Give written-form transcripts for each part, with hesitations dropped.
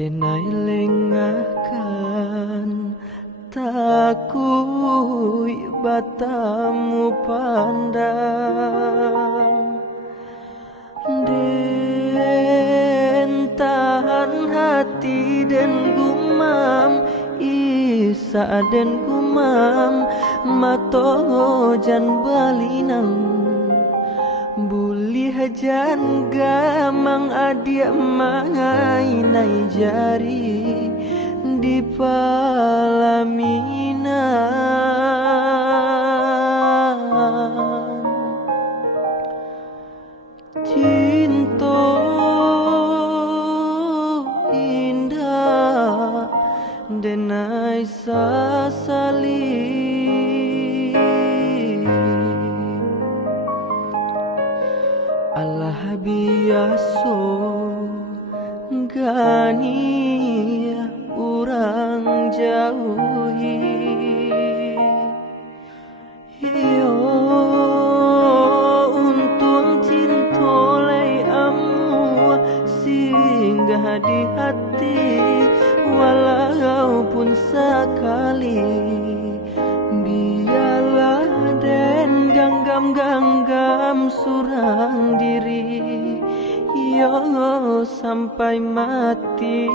denai lengakan takui batamu pandang, den tahan hati den gumam isa den gumam mato jan balinang buli hajan gamang adia mangai jari di palaminan cinta indah denai sasali Allah biaso gani urang jauhi yo untung cinta lay amu singgah di hati walaupun sekali biarlah den ganggam surang diri yo sampai mati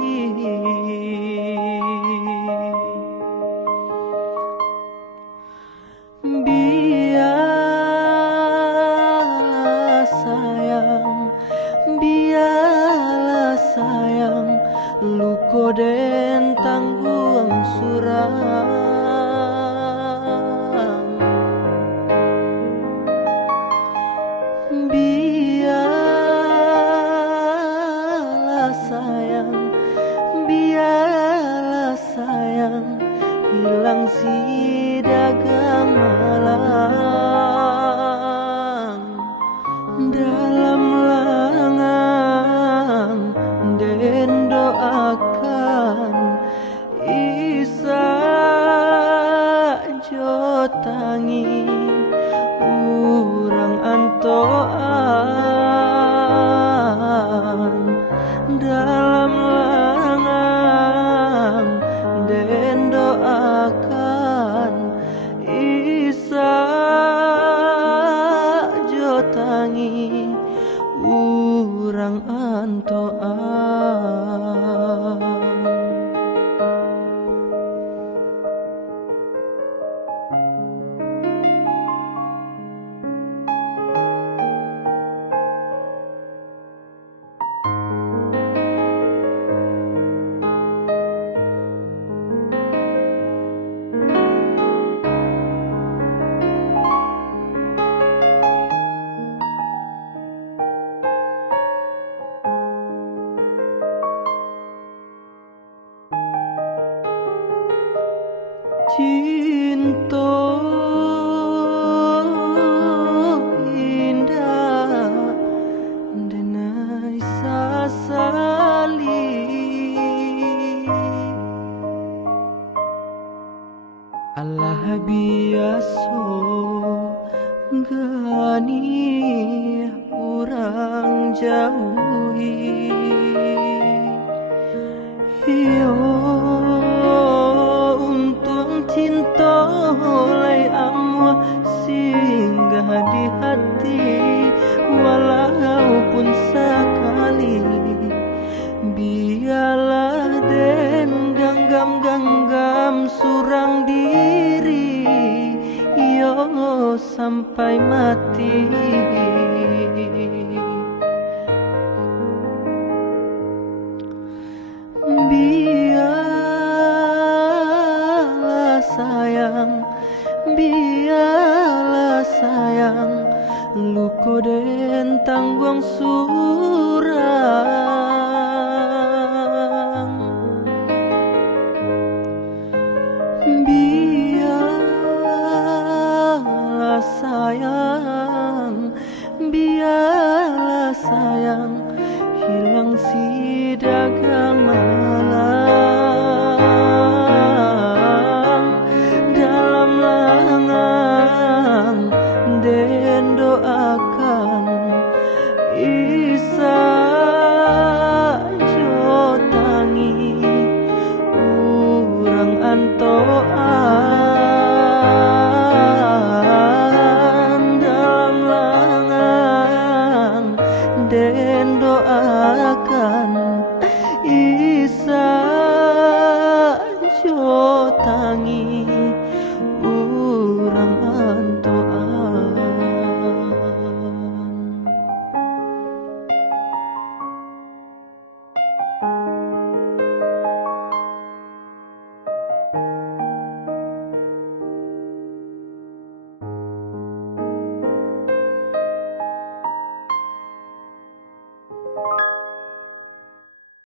biarlah sayang luko den tangguang surang biarlah sayang hilang si dagang malang dalam langang den doakan isa jotangi urang antoan dalam langang den doakan isa jotangi urang antoan. Cinta indah denai sasali Allah biaso gani urang jauhi yo cinta lay amu singgah di hati walaupun sekali biarlah den ganggam surang diri yo sampai mati biarlah sayang luko den tangguang surang biarlah sayang hilang si dagang malang dalam langang den doakan isa jotangi Den doakan